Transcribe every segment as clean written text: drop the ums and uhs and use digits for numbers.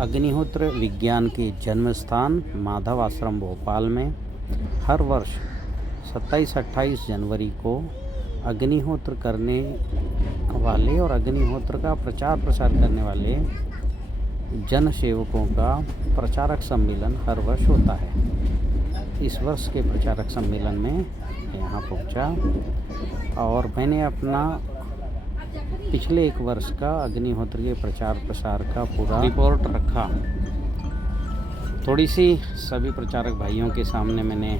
अग्निहोत्र विज्ञान के जन्म स्थान माधव आश्रम भोपाल में हर वर्ष 27-28 जनवरी को अग्निहोत्र करने वाले और अग्निहोत्र का प्रचार प्रसार करने वाले जन सेवकों का प्रचारक सम्मेलन हर वर्ष होता है। इस वर्ष के प्रचारक सम्मेलन में यहाँ पहुँचा और मैंने अपना पिछले एक वर्ष का अग्निहोत्र के प्रचार प्रसार का पूरा रिपोर्ट रखा। थोड़ी सी सभी प्रचारक भाइयों के सामने मैंने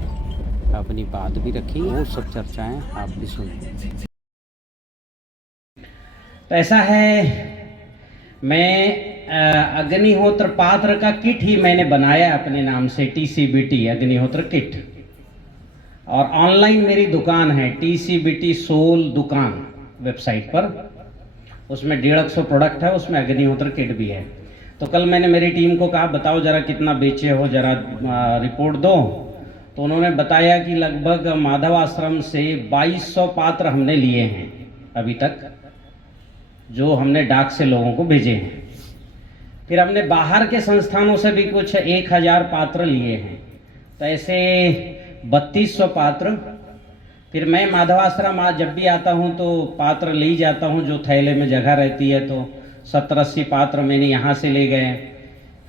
अपनी बात भी रखी, वो सब चर्चाएं आप भी सुने। तो ऐसा है, मैं अग्निहोत्र पात्र का किट ही मैंने बनाया अपने नाम से, TCBT अग्निहोत्र किट। और ऑनलाइन मेरी दुकान है TCBT सोल दुकान वेबसाइट पर, उसमें 150 प्रोडक्ट है, उसमें अग्निहोत्र किट भी है। तो कल मैंने मेरी टीम को कहा बताओ जरा कितना बेचे हो, जरा रिपोर्ट दो। तो उन्होंने बताया कि लगभग माधव आश्रम से 2200 पात्र हमने लिए हैं अभी तक, जो हमने डाक से लोगों को भेजे हैं। फिर हमने बाहर के संस्थानों से भी कुछ 1000 पात्र लिए हैं, तो ऐसे 3200 पात्र। फिर मैं माधवाश्रम आज जब भी आता हूँ तो पात्र ले जाता हूँ, जो थैले में जगह रहती है, तो 70-80 पात्र मैंने यहाँ से ले गए।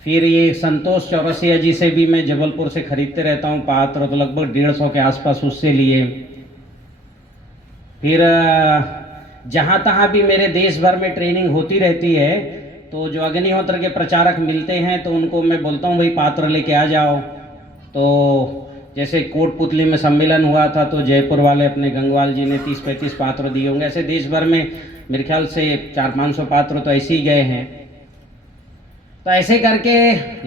फिर ये संतोष चौरसिया जी से भी मैं जबलपुर से खरीदते रहता हूँ पात्र, तो लगभग 150 के आसपास उससे लिए। फिर जहाँ तहाँ भी मेरे देश भर में ट्रेनिंग होती रहती है, तो जो अग्निहोत्र के प्रचारक मिलते हैं तो उनको मैं बोलता हूँ भाई पात्र लेके आ जाओ। तो जैसे कोटपुतली में सम्मेलन हुआ था तो जयपुर वाले अपने गंगवाल जी ने 30-35 पात्र दिए होंगे। ऐसे देश भर में मेरे ख्याल से 400-500 पात्र तो ऐसे ही गए हैं। तो ऐसे करके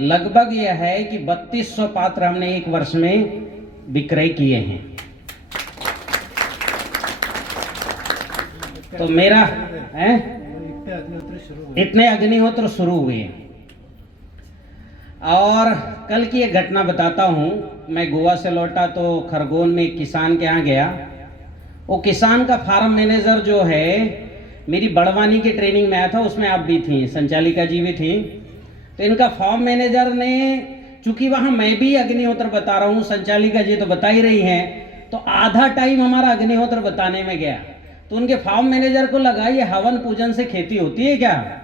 लगभग यह है कि 3200 पात्र हमने एक वर्ष में विक्रय किए हैं। तो मेरा है इतने अग्निहोत्र शुरू हुए। और कल की एक घटना बताता हूँ। मैं गोवा से लौटा तो खरगोन में एक किसान के यहाँ गया। वो किसान का फार्म मैनेजर जो है, मेरी बड़वानी की ट्रेनिंग में आया था, उसमें आप भी थी, संचालिका जी भी थी। तो इनका फार्म मैनेजर ने, चूंकि वहाँ मैं भी अग्निहोत्र बता रहा हूँ, संचालिका जी तो बता ही रही हैं, तो आधा टाइम हमारा अग्निहोत्र बताने में गया। तो उनके फार्म मैनेजर को लगा ये हवन पूजन से खेती होती है क्या।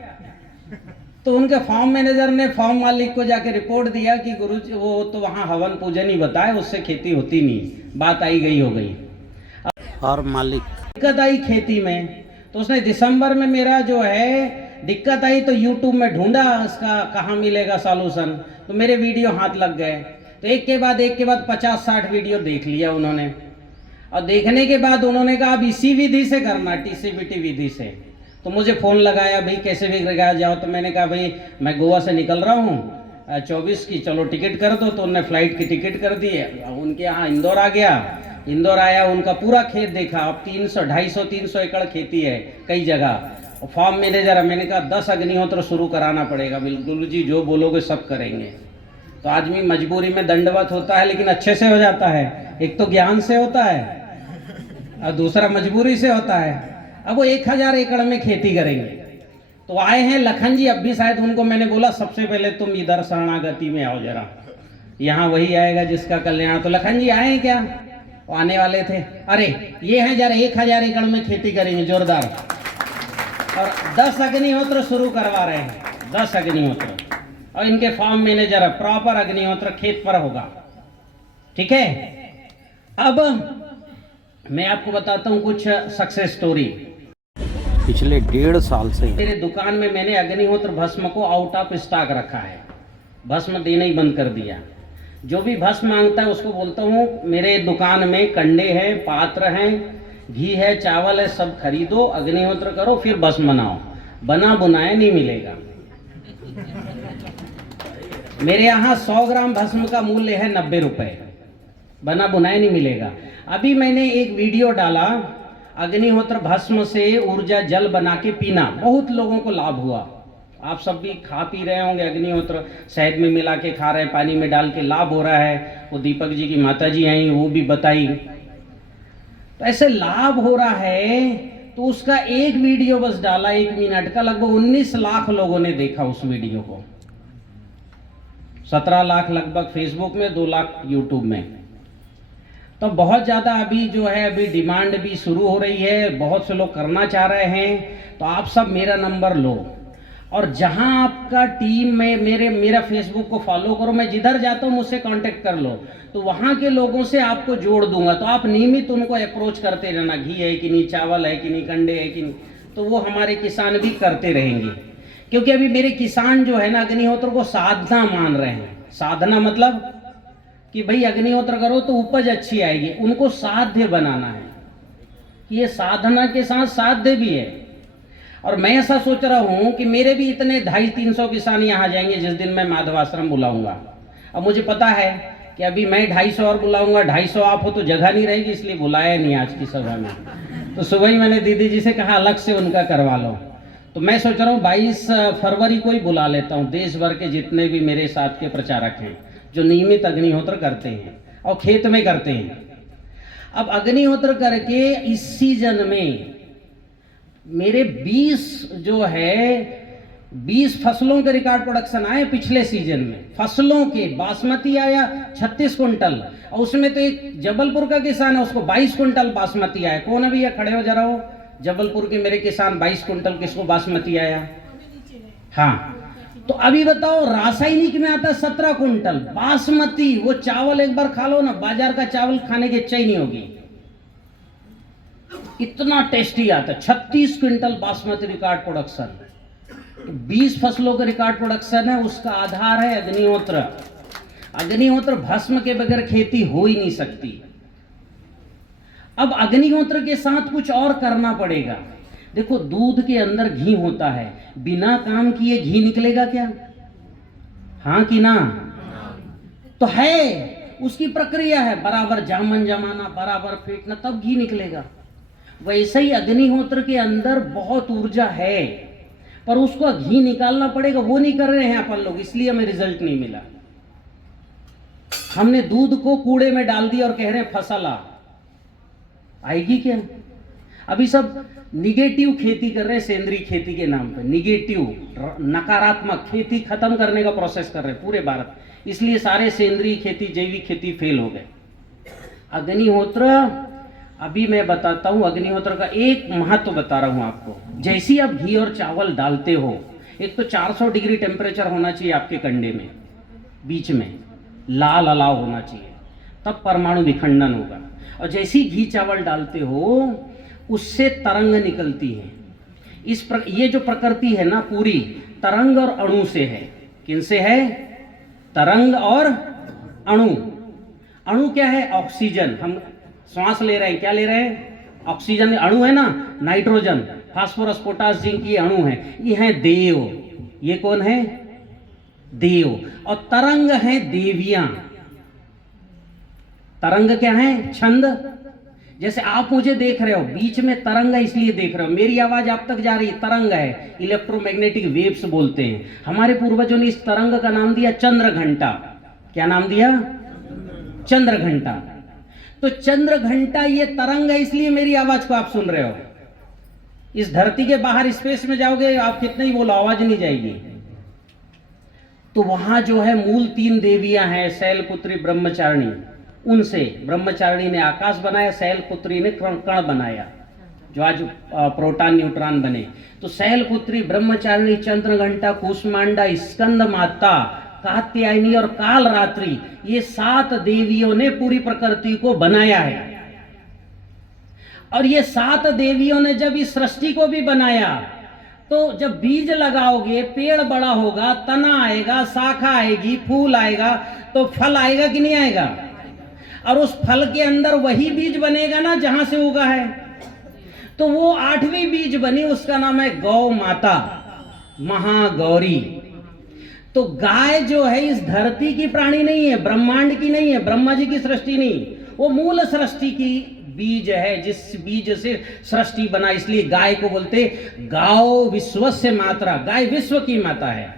तो उनके फार्म मैनेजर ने फार्म मालिक को जाके रिपोर्ट दिया कि गुरुजी वो तो वहाँ हवन पूजन ही बताए, उससे खेती होती नहीं। बात आई गई हो गई। और मालिक दिक्कत आई खेती में, तो उसने दिसंबर में मेरा जो है दिक्कत आई तो यूट्यूब में ढूंढा इसका कहाँ मिलेगा सॉल्यूशन। तो मेरे वीडियो हाथ लग गए। तो एक के बाद 50-60 वीडियो देख लिया उन्होंने। और देखने के बाद उन्होंने कहा अब इसी विधि से करना, TCBT विधि से। तो मुझे फ़ोन लगाया, भाई कैसे भी लगा जाओ। तो मैंने कहा भाई मैं गोवा से निकल रहा हूँ 24 की, चलो टिकट कर दो। तो उन्होंने फ्लाइट की टिकट कर दी है। उनके यहाँ इंदौर आ गया। इंदौर आया, उनका पूरा खेत देखा। अब 250-300 एकड़ खेती है कई जगह। फार्म मैनेजर, मैंने कहा 10 अग्निहोत्र शुरू कराना पड़ेगा। बिल्कुल जी, जो बोलोगे सब करेंगे। तो आदमी मजबूरी में दंडवत होता है, लेकिन अच्छे से हो जाता है। एक तो ज्ञान से होता है और दूसरा मजबूरी से होता है। अब वो 1000 एकड़ में खेती करेंगे। तो आए हैं लखन जी, अब भी शायद उनको मैंने बोला सबसे पहले तुम इधर शरणागति में आओ जरा, यहाँ वही आएगा जिसका कल्याण। तो लखन जी आए हैं क्या? वो आने वाले थे। अरे ये हैं जरा 1000 एकड़ में खेती करेंगे जोरदार, और 10 अग्निहोत्र शुरू करवा रहे हैं, 10 अग्निहोत्र। और इनके फार्म मैनेजर प्रॉपर अग्निहोत्र खेत पर होगा। ठीक है, अब मैं आपको बताता हूँ कुछ सक्सेस स्टोरी। पिछले 1.5 साल से मेरे दुकान में मैंने अग्निहोत्र भस्म को आउट ऑफ स्टॉक रखा है। भस्म देना ही बंद कर दिया। जो भी भस्म मांगता है उसको बोलता हूँ मेरे दुकान में कंडे हैं, पात्र हैं, घी है, चावल है, सब खरीदो, अग्निहोत्र करो, फिर भस्म बनाओ। बना बुनाया नहीं मिलेगा। मेरे यहाँ 100 ग्राम भस्म का मूल्य है 90 रुपए। बना बुनाया नहीं मिलेगा। अभी मैंने एक वीडियो डाला, अग्निहोत्र भस्म से ऊर्जा जल बना के पीना, बहुत लोगों को लाभ हुआ। आप सब भी खा पी रहे होंगे अग्निहोत्र, शहद में मिला के खा रहे हैं, पानी में डाल के, लाभ हो रहा है। वो दीपक जी की माता जी आई, वो भी बताई। तो ऐसे लाभ हो रहा है। तो उसका एक वीडियो बस डाला 1 मिनट का, लगभग 19 लाख लोगों ने देखा उस वीडियो को। 17 लाख लगभग फेसबुक में, 2 लाख यूट्यूब में। तो बहुत ज़्यादा अभी जो है अभी डिमांड भी शुरू हो रही है, बहुत से लोग करना चाह रहे हैं। तो आप सब मेरा नंबर लो और जहां आपका टीम में मेरा फेसबुक को फॉलो करो, मैं जिधर जाता हूं मुझसे कांटेक्ट कर लो, तो वहां के लोगों से आपको जोड़ दूंगा। तो आप नियमित उनको अप्रोच करते रहना, घी है कि नहीं, चावल है कि नहीं, कंडे है कि नहीं, तो वो हमारे किसान भी करते रहेंगे। क्योंकि अभी मेरे किसान जो है ना अग्निहोत्र को साधना मान रहे हैं। साधना मतलब कि भाई अग्निहोत्र करो तो उपज अच्छी आएगी, उनको साध्य बनाना है। ये साधना के साथ साध्य भी है। और मैं ऐसा सोच रहा हूं कि मेरे भी इतने 250-300 किसान यहाँ आ जाएंगे जिस दिन मैं माधव आश्रम बुलाऊंगा। अब मुझे पता है कि अभी मैं 250 और बुलाऊंगा, 250 आप हो तो जगह नहीं रहेगी, इसलिए बुलाया नहीं आज की सभा में। तो सुबह ही मैंने दीदी जी से कहा अलग से उनका करवा लो। तो मैं सोच रहा हूँ 22 फरवरी को ही बुला लेता हूँ देश भर के जितने भी मेरे साथ के प्रचारक हैं जो नियमित अग्निहोत्र करते हैं और खेत में करते हैं। अब अग्निहोत्र करके इस सीजन में मेरे 20 जो है 20 फसलों के रिकॉर्ड प्रोडक्शन आए पिछले सीजन में। फसलों के बासमती आया 36 कुंटल, और उसमें तो एक जबलपुर का किसान है उसको 22 कुंटल बासमती आया। कौन है भैया, खड़े हो जरा हो। जबलपुर के मेरे किसान 22 कुंटल किसको बासमती आया। हाँ, तो अभी बताओ रासायनिक में आता 17 कुंटल बासमती। वो चावल एक बार खा लो ना, बाजार का चावल खाने की इच्छा ही नहीं होगी, इतना टेस्टी आता। 36 क्विंटल बासमती रिकॉर्ड प्रोडक्शन। 20 फसलों का रिकॉर्ड प्रोडक्शन है, उसका आधार है अग्निहोत्र। अग्निहोत्र भस्म के बगैर खेती हो ही नहीं सकती। अब अग्निहोत्र के साथ कुछ और करना पड़ेगा। देखो दूध के अंदर घी होता है, बिना काम किए घी निकलेगा क्या? हाँ कि ना? तो है, उसकी प्रक्रिया है, बराबर जामन जमाना, बराबर फेंटना, तब घी निकलेगा। वैसे ही अग्निहोत्र के अंदर बहुत ऊर्जा है, पर उसको घी निकालना पड़ेगा। वो नहीं कर रहे हैं अपन लोग, इसलिए हमें रिजल्ट नहीं मिला। हमने दूध को कूड़े में डाल दिया और कह रहे हैं फसल आएगी क्या? अभी सब निगेटिव खेती कर रहे हैं, सेंद्रीय खेती के नाम पे। निगेटिव, नकारात्मक खेती खत्म करने का प्रोसेस कर रहे हैं पूरे भारत, इसलिए सारे सेंद्रीय खेती, जैविक खेती फेल हो गए। अग्निहोत्र, अभी मैं बताता हूं अग्निहोत्र का एक महत्व बता रहा हूं आपको। जैसे आप घी और चावल डालते हो, एक तो 400 डिग्री टेम्परेचर होना चाहिए आपके कंडे में, बीच में लाल अलाव होना चाहिए, तब परमाणु विखंडन होगा। और जैसे ही घी चावल डालते हो उससे तरंग निकलती है। ये जो प्रकृति है ना पूरी तरंग और अणु से है। किनसे है? तरंग और अणु। अणु क्या है? ऑक्सीजन। हम श्वास ले रहे हैं, क्या ले रहे हैं? ऑक्सीजन। अणु है ना, नाइट्रोजन, फास्फोरस, पोटास, जिंक, ये अणु है। ये है देव। ये कौन है? देव। और तरंग है देवियां। तरंग क्या है? छंद। जैसे आप मुझे देख रहे हो, बीच में तरंग है इसलिए देख रहे हो, मेरी आवाज आप तक जा रही है, तरंग है, इलेक्ट्रोमैग्नेटिक वेव्स बोलते हैं। हमारे पूर्वजों ने इस तरंग का नाम दिया चंद्र घंटा। क्या नाम दिया? चंद्र घंटा। तो चंद्र घंटा ये तरंग है, इसलिए मेरी आवाज को आप सुन रहे हो। इस धरती के बाहर स्पेस में जाओगे, आप कितने ही बोलो, आवाज नहीं जाएगी। तो वहां जो है मूल 3 देवियां हैं, शैलपुत्री, ब्रह्मचारिणी। उनसे ब्रह्मचारिणी ने आकाश बनाया, शैलपुत्री ने कण बनाया, जो आज प्रोटॉन न्यूट्रॉन बने। तो शैलपुत्री, ब्रह्मचारिणी, चंद्रघंटा, कूष्मांडा, स्कंद माता, कात्यायनी और काल रात्रि, ये 7 देवियों ने पूरी प्रकृति को बनाया है। और ये 7 देवियों ने जब इस सृष्टि को भी बनाया, तो जब बीज लगाओगे, पेड़ बड़ा होगा, तना आएगा, शाखा आएगी, फूल आएगा, तो फल आएगा कि नहीं आएगा? और उस फल के अंदर वही बीज बनेगा ना जहां से उगा है। तो वो 8वीं बीज बनी, उसका नाम है गौ माता, महागौरी। तो गाय जो है इस धरती की प्राणी नहीं है, ब्रह्मांड की नहीं है, ब्रह्मा जी की सृष्टि नहीं, वो मूल सृष्टि की बीज है, जिस बीज से सृष्टि बना। इसलिए गाय को बोलते गाओ विश्वस्य मात्रा, गाय विश्व की माता है।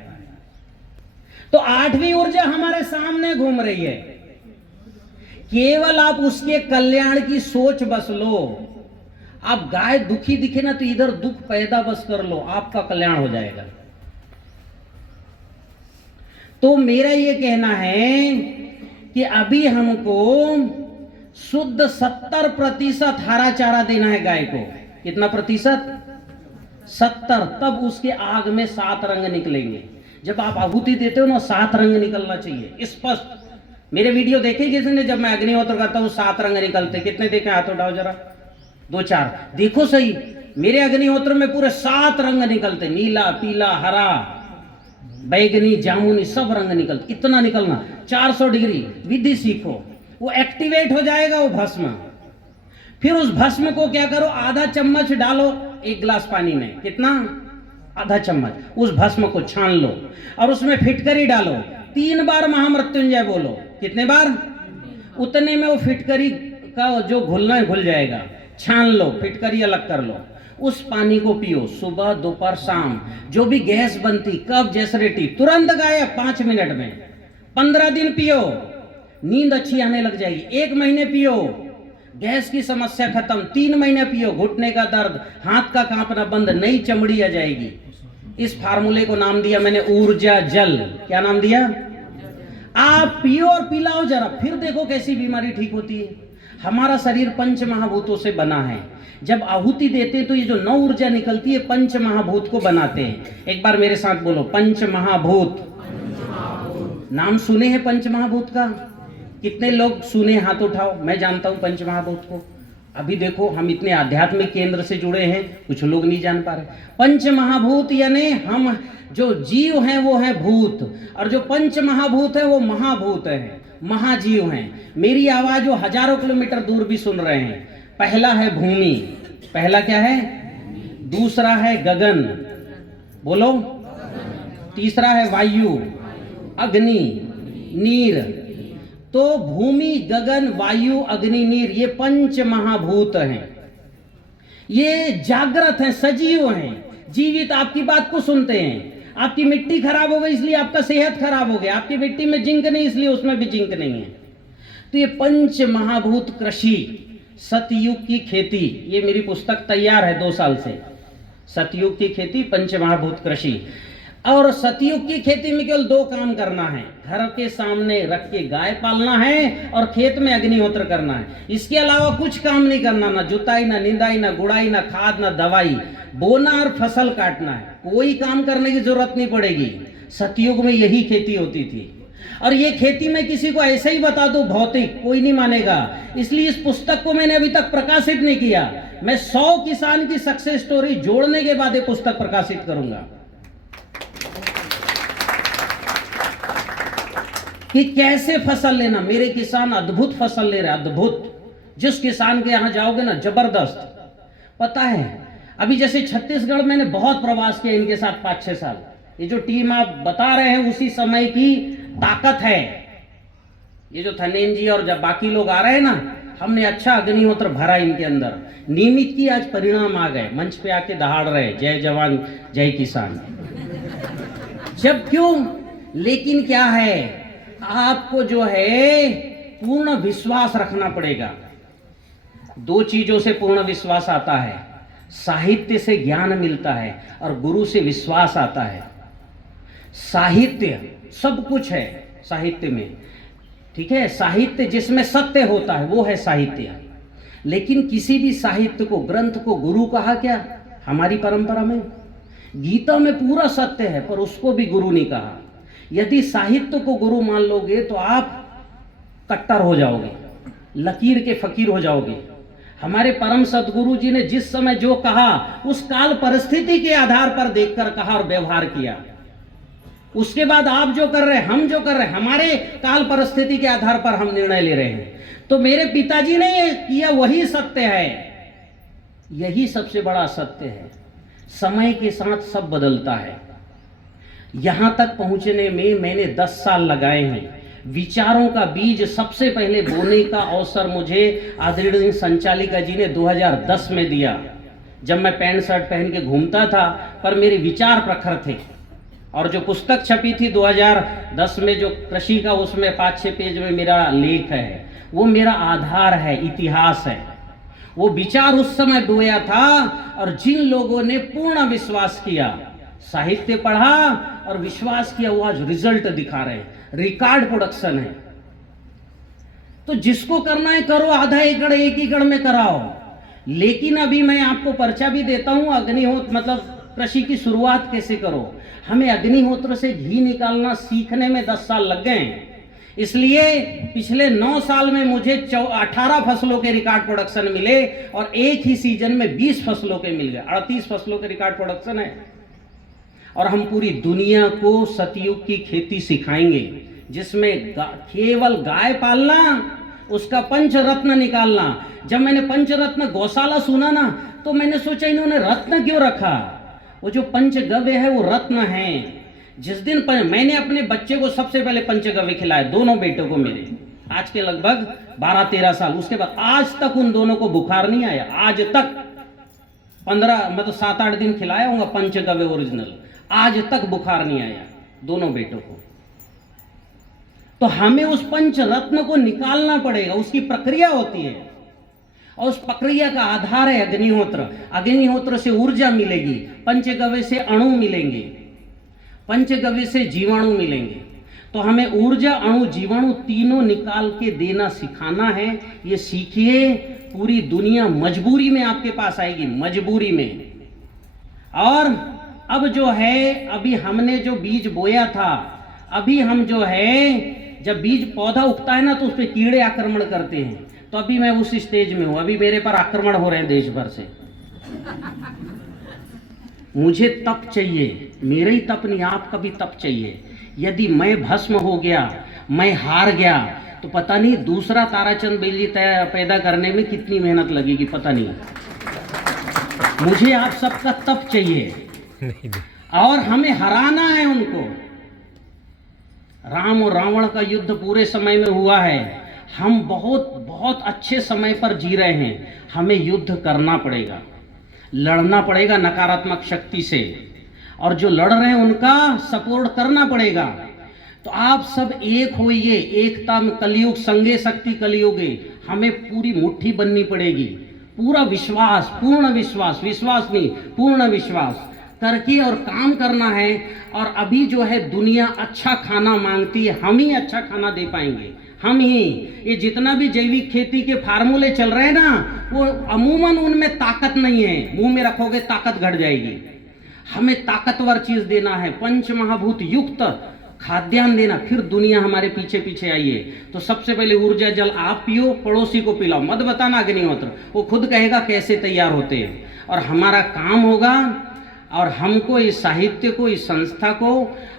तो 8वीं ऊर्जा हमारे सामने घूम रही है, केवल आप उसके कल्याण की सोच बस लो। आप गाय दुखी दिखे ना, तो इधर दुख पैदा बस कर लो, आपका कल्याण हो जाएगा। तो मेरा ये कहना है कि अभी हमको शुद्ध 70% हरा चारा देना है गाय को। कितना प्रतिशत? 70। तब उसके आग में 7 रंग निकलेंगे। जब आप आहुति देते हो ना, 7 रंग निकलना चाहिए स्पष्ट। मेरे वीडियो देखे किसी ने? जब मैं अग्निहोत्र करता हूँ 7 रंग निकलते। कितने देखे? हाथ उठाओ जरा। 2-4 देखो सही। मेरे अग्निहोत्र में पूरे 7 रंग निकलते, नीला, पीला, हरा, बैगनी, जामुनी, सब रंग निकलते। इतना निकलना। 400 डिग्री विधि सीखो, वो एक्टिवेट हो जाएगा वो भस्म। फिर उस भस्म को क्या करो, आधा चम्मच डालो 1 गिलास पानी में। कितना? आधा चम्मच। उस भस्म को छान लो और उसमें फिटकरी डालो। 3 बार महामृत्युंजय बोलो। कितने बार? उतने में वो फिटकरी का जो घुलना है घुल जाएगा। छान लो, फिटकरी अलग कर लो। उस पानी को पियो सुबह, दोपहर, शाम। जो भी गैस बनती, कब्ज, एसिडिटी तुरंत गायब 5 मिनट में। 15 दिन पियो, नींद अच्छी आने लग जाएगी। 1 महीने पियो, गैस की समस्या खत्म। 3 महीने पियो, घुटने का दर्द, हाथ का कांपना बंद, नई चमड़ी आ जाएगी। इस फार्मूले को नाम दिया मैंने ऊर्जा जल। क्या नाम दिया? आप पियो और पिलाओ जरा, फिर देखो कैसी बीमारी ठीक होती है। हमारा शरीर 5 महाभूतों से बना है। जब आहुति देते हैं तो ये जो 9 ऊर्जा निकलती है 5 महाभूत को बनाते हैं। एक बार मेरे साथ बोलो, 5 महाभूत। नाम सुने हैं 5 महाभूत का? कितने लोग सुने? हाथ उठाओ। मैं जानता हूं 5 महाभूत को। अभी देखो, हम इतने आध्यात्मिक केंद्र से जुड़े हैं, कुछ लोग नहीं जान पा रहे। 5 महाभूत यानी हम जो जीव हैं वो है भूत, और जो 5 महाभूत है वो महाभूत है, महाजीव हैं। मेरी आवाज वो हजारों किलोमीटर दूर भी सुन रहे हैं। पहला है भूमि। पहला क्या है? दूसरा है गगन, बोलो। तीसरा है वायु, अग्नि, नीर। तो भूमि, गगन, वायु, अग्नि, नीर, ये 5 महाभूत हैं। ये जागृत हैं, सजीव हैं, जीवित आपकी बात को सुनते हैं। आपकी मिट्टी खराब हो गई इसलिए आपका सेहत खराब हो गया। आपकी मिट्टी में जिंक नहीं इसलिए उसमें भी जिंक नहीं है। तो ये 5 महाभूत कृषि, सतयुग की खेती। ये मेरी पुस्तक तैयार है 2 साल से। सतयुग की खेती, 5 महाभूत कृषि। और सतयुग की खेती में केवल 2 काम करना है। घर के सामने रख के गाय पालना है और खेत में अग्निहोत्र करना है। इसके अलावा कुछ काम नहीं करना, ना जुताई, ना निंदाई, ना गुड़ाई, ना खाद, ना दवाई। बोना और फसल काटना है, कोई काम करने की जरूरत नहीं पड़ेगी। सतयुग में यही खेती होती थी। और ये खेती में किसी को ऐसे ही बता दो भौतिक, कोई नहीं मानेगा। इसलिए इस पुस्तक को मैंने अभी तक प्रकाशित नहीं किया। मैं 100 किसान की सक्सेस स्टोरी जोड़ने के बाद ये पुस्तक प्रकाशित करूंगा कि कैसे फसल लेना। मेरे किसान अद्भुत फसल ले रहे हैं, अद्भुत। जिस किसान के यहां जाओगे ना, जबरदस्त। पता है, अभी जैसे छत्तीसगढ़ मैंने बहुत प्रवास किया इनके साथ 5-6 साल। ये जो टीम आप बता रहे हैं उसी समय की ताकत है। ये जो थनेन जी और जब बाकी लोग आ रहे हैं ना, हमने अच्छा अग्निहोत्र भरा इनके अंदर। नियमित की आज परिणाम आ गए। मंच पे आके दहाड़ रहे, जय जवान जय किसान। जब क्यों? लेकिन क्या है, आपको जो है पूर्ण विश्वास रखना पड़ेगा। 2 चीजों से पूर्ण विश्वास आता है। साहित्य से ज्ञान मिलता है और गुरु से विश्वास आता है। साहित्य सब कुछ है साहित्य में, ठीक है। साहित्य जिसमें सत्य होता है वो है साहित्य। लेकिन किसी भी साहित्य को, ग्रंथ को गुरु कहा क्या? हमारी परंपरा में गीता में पूरा सत्य है पर उसको भी गुरु नहीं कहा। यदि साहित्य को गुरु मान लोगे तो आप कट्टर हो जाओगे, लकीर के फकीर हो जाओगे। हमारे परम सदगुरु जी ने जिस समय जो कहा उस काल परिस्थिति के आधार पर देखकर कहा और व्यवहार किया। उसके बाद आप जो कर रहे हैं, हम जो कर रहे हैं, हमारे काल परिस्थिति के आधार पर हम निर्णय ले रहे हैं। तो मेरे पिताजी ने ये किया वही सत्य है। यही सबसे बड़ा सत्य है। समय के साथ सब बदलता है। यहां तक पहुंचने में मैंने 10 साल लगाए हैं। विचारों का बीज सबसे पहले बोने का अवसर मुझे आदरणीय संचालिका जी ने 2010 में दिया, जब मैं पैंट शर्ट पहन के घूमता था, पर मेरे विचार प्रखर थे। और जो पुस्तक छपी थी 2010 में जो कृषि का, उसमें 5-6 पेज में मेरा लेख है, वो मेरा आधार है, इतिहास है। वो विचार उस समय बोया था और जिन लोगों ने पूर्ण विश्वास किया, साहित्य पढ़ा और विश्वास किया, वो आज रिजल्ट दिखा रहे हैं, रिकॉर्ड प्रोडक्शन है। तो जिसको करना है करो, आधा एकड़ 1 एकड़ में कराओ। लेकिन अभी मैं आपको पर्चा भी देता हूं, अग्निहोत्र मतलब कृषि की शुरुआत कैसे करो। हमें अग्निहोत्र से घी निकालना सीखने में 10 साल लग गए हैं। इसलिए पिछले 9 साल में मुझे 18 फसलों के रिकॉर्ड प्रोडक्शन मिले और एक ही सीजन में 20 फसलों के मिल गए। 38 फसलों के रिकॉर्ड प्रोडक्शन है। और हम पूरी दुनिया को सतयुग की खेती सिखाएंगे, जिसमें केवल गाय पालना, उसका पंचरत्न निकालना। जब मैंने पंचरत्न गौशाला सुना ना, तो मैंने सोचा इन्होंने रत्न क्यों रखा। वो जो पंचगव्य है वो रत्न है। जिस दिन मैंने अपने बच्चे को सबसे पहले पंचगव्य खिलाया, दोनों बेटों को मेरे, आज के लगभग 12-13 साल, उसके बाद आज तक उन दोनों को बुखार नहीं आया। आज तक 15 मतलब 7-8 दिन खिलाया होगा पंचगव्य ओरिजिनल, आज तक बुखार नहीं आया दोनों बेटों को। तो हमें उस पंचरत्न को निकालना पड़ेगा, उसकी प्रक्रिया होती है और उस प्रक्रिया का आधार है अग्निहोत्र। अग्निहोत्र से ऊर्जा मिलेगी, पंचगव्य से अणु मिलेंगे, पंचगव्य से जीवाणु मिलेंगे। तो हमें ऊर्जा, अणु, जीवाणु तीनों निकाल के देना सिखाना है। ये सीखिए, पूरी दुनिया मजबूरी में आपके पास आएगी, मजबूरी में। और अब जो है, अभी हमने जो बीज बोया था, अभी हम जो है, जब बीज पौधा उगता है ना, तो उस पर कीड़े आक्रमण करते हैं। तो अभी मैं उस स्टेज में हूं, अभी मेरे पर आक्रमण हो रहे हैं देश भर से। मुझे तप चाहिए, मेरा ही तप नहीं, आपका भी तप चाहिए। यदि मैं भस्म हो गया, मैं हार गया, तो पता नहीं दूसरा ताराचंद बेली पैदा करने में कितनी मेहनत लगेगी, पता नहीं। मुझे आप सबका तप चाहिए और हमें हराना है उनको। राम और रावण का युद्ध पूरे समय में हुआ है। हम बहुत बहुत अच्छे समय पर जी रहे हैं। हमें युद्ध करना पड़ेगा, लड़ना पड़ेगा नकारात्मक शक्ति से, और जो लड़ रहे हैं उनका सपोर्ट करना पड़ेगा। तो आप सब एक होइए, एकता में कलयुग संगे शक्ति कलयुगे। हमें पूरी मुट्ठी बननी पड़ेगी, पूरा विश्वास, पूर्ण विश्वास, विश्वास नहीं पूर्ण विश्वास करके और काम करना है। और अभी जो है दुनिया अच्छा खाना मांगती है, हम ही अच्छा खाना दे पाएंगे, हम ही। ये जितना भी जैविक खेती के फार्मूले चल रहे हैं ना, वो अमूमन उनमें ताकत नहीं है। मुंह में रखोगे ताकत घट जाएगी। हमें ताकतवर चीज देना है, पंच महाभूत युक्त खाद्यान्न देना, फिर दुनिया हमारे पीछे पीछे आइए। तो सबसे पहले ऊर्जा जल आप पियो, पड़ोसी को पिलाओ, मत बताना अग्निहोत्र, वो खुद कहेगा कैसे तैयार होते हैं। और हमारा काम होगा, और हमको इस साहित्य को, इस संस्था को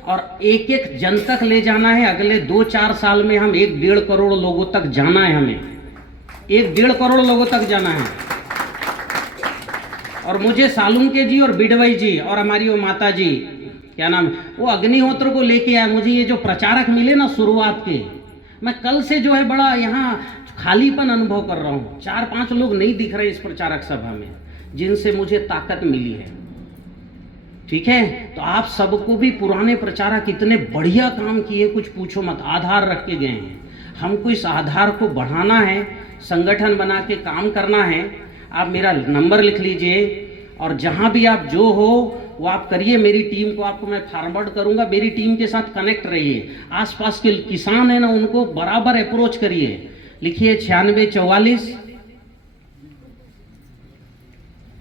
और एक एक जन तक ले जाना है। अगले 2-4 साल में हम 1-1.5 करोड़ लोगों तक जाना है, हमें 1-1.5 करोड़ लोगों तक जाना है। और मुझे सालुंके जी और बिडवई जी और हमारी वो माता जी, क्या नाम, वो अग्निहोत्र को लेके आए। मुझे ये जो प्रचारक मिले ना शुरुआत के, मैं कल से जो है बड़ा यहाँ खालीपन अनुभव कर रहा हूँ। 4-5 लोग नहीं दिख रहे इस प्रचारक सभा में, जिनसे मुझे ताकत मिली है। ठीक है, तो आप सबको भी पुराने प्रचारक इतने बढ़िया काम किए, कुछ पूछो मत, आधार रख के गए हैं। हमको इस आधार को बढ़ाना है, संगठन बना के काम करना है। आप मेरा नंबर लिख लीजिए, और जहां भी आप जो हो वो आप करिए। मेरी टीम को आपको मैं फॉरवर्ड करूंगा, मेरी टीम के साथ कनेक्ट रहिए। आसपास के किसान है ना, उनको बराबर अप्रोच करिए। लिखिए 9644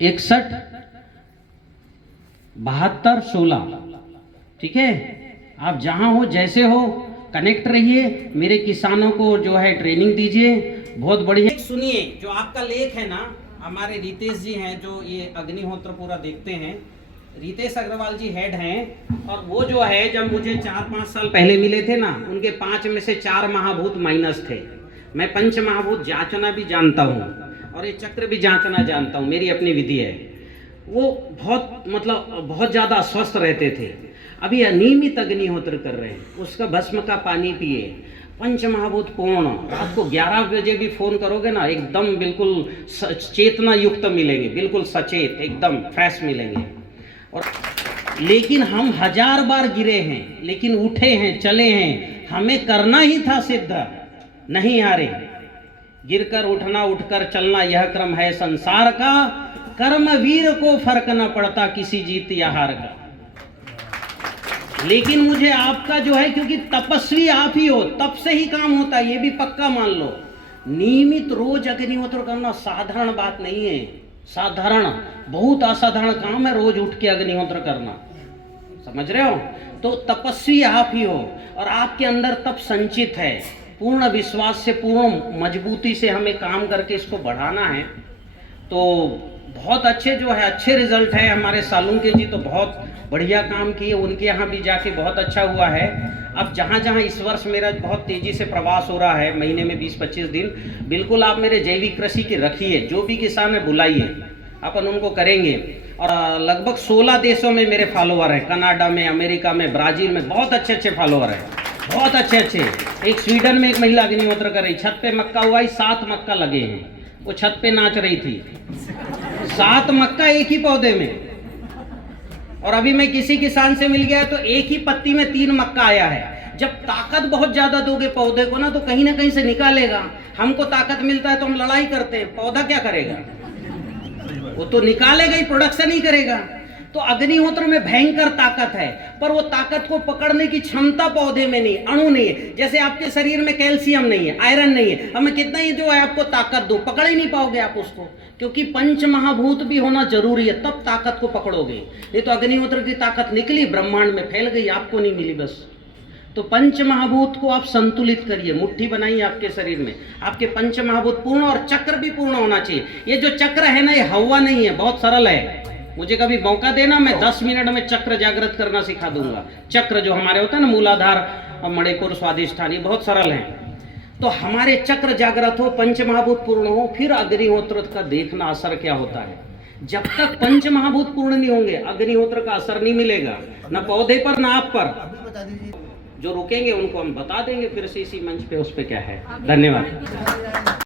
61 72 16। ठीक है, आप जहां हो, जैसे हो, कनेक्ट रहिए। मेरे किसानों को जो है ट्रेनिंग दीजिए, बहुत बढ़िया। सुनिए, जो आपका लेख है ना, हमारे रितेश जी हैं जो ये अग्निहोत्र पूरा देखते हैं, रितेश अग्रवाल जी हेड हैं। और वो जो है, जब मुझे 4-5 साल पहले मिले थे ना, उनके 5 में से 4 महाभूत माइनस थे। मैं पंच महाभूत जांचना भी जानता हूँ और ये चक्र भी जांचना जानता हूँ, मेरी अपनी विधि है। वो बहुत मतलब बहुत ज़्यादा अस्वस्थ रहते थे। अभी अनियमित अग्निहोत्र कर रहे हैं, उसका भस्म का पानी पिए। पंच महाभूत पूर्ण, रात को 11 बजे भी फोन करोगे ना, एकदम बिल्कुल चेतना युक्त मिलेंगे, बिल्कुल सचेत, एकदम फ्रेश मिलेंगे। और लेकिन हम 1000 बार गिरे हैं, लेकिन उठे हैं, चले हैं। हमें करना ही था सिद्ध, नहीं हारे। गिरकर उठना, उठकर चलना, यह क्रम है संसार का। कर्मवीर को फर्क न पड़ता किसी जीत या हार का। लेकिन मुझे आपका जो है, क्योंकि तपस्वी आप ही हो, तप से ही काम होता है, ये भी पक्का मान लो। नियमित रोज अग्निहोत्र करना साधारण बात नहीं है, साधारण बहुत असाधारण काम है रोज उठ के अग्निहोत्र करना, समझ रहे हो। तो तपस्वी आप ही हो और आपके अंदर तप संचित है। पूर्ण विश्वास से, पूर्ण मजबूती से हमें काम करके इसको बढ़ाना है। तो बहुत अच्छे जो है, अच्छे रिजल्ट है। हमारे सालुंके जी तो बहुत बढ़िया काम किए, उनके यहाँ भी जाके बहुत अच्छा हुआ है। अब जहाँ जहाँ इस वर्ष मेरा बहुत तेज़ी से प्रवास हो रहा है, महीने में 20-25 दिन, बिल्कुल आप मेरे जैविक कृषि की रखिए, जो भी किसान है बुलाइए, अपन उनको करेंगे। और लगभग 16 देशों में मेरे फॉलोअर हैं, कनाडा में, अमेरिका में, ब्राज़ील में, बहुत अच्छे अच्छे फॉलोअर हैं, बहुत अच्छे अच्छे। एक स्वीडन में एक महिला अग्निहोत्र कर रही, छत पे मक्का हुआ ही 7 मक्का लगे हैं, वो छत पे नाच रही थी, 7 मक्का एक ही पौधे में। और अभी मैं किसी किसान से मिल गया तो एक ही पत्ती में 3 मक्का आया है। जब ताकत बहुत ज्यादा दोगे पौधे को ना, तो कहीं ना कहीं से निकालेगा। हमको ताकत मिलता है तो हम लड़ाई करते हैं, पौधा क्या करेगा, वो तो निकालेगा ही, प्रोडक्शन ही करेगा। तो अग्निहोत्र में भयंकर ताकत है, पर वो ताकत को पकड़ने की क्षमता पौधे में नहीं, अणु नहीं है। जैसे आपके शरीर में कैल्शियम नहीं है, आयरन नहीं है, हमें कितना ही जो है आपको ताकत दो, पकड़ ही नहीं पाओगे आप उसको, क्योंकि पंच महाभूत भी होना जरूरी है, तब ताकत को पकड़ोगे। ये तो अग्निहोत्र की ताकत निकली, ब्रह्मांड में फैल गई, आपको नहीं मिली बस। तो पंच महाभूत को आप संतुलित करिए, मुट्ठी बनाइए आपके शरीर में, आपके पंच महाभूत पूर्ण, और चक्र भी पूर्ण होना चाहिए। ये जो चक्र है ना, ये हवा नहीं है, बहुत सरल है। मुझे कभी मौका देना, मैं 10 मिनट में चक्र जागृत करना सिखा दूंगा। चक्र जो हमारे होता है ना, मूलाधार, मणिपुर, स्वादिष्ठान, ये बहुत सरल है। तो हमारे चक्र जागृत हो, पंच महाभूत पूर्ण हो, फिर अग्निहोत्र का देखना असर क्या होता है। जब तक पंच महाभूत पूर्ण नहीं होंगे, अग्निहोत्र का असर नहीं मिलेगा, ना पौधे पर ना आप पर। जो रुकेंगे उनको हम बता देंगे फिर से इसी मंच पे, उस पे क्या है। धन्यवाद।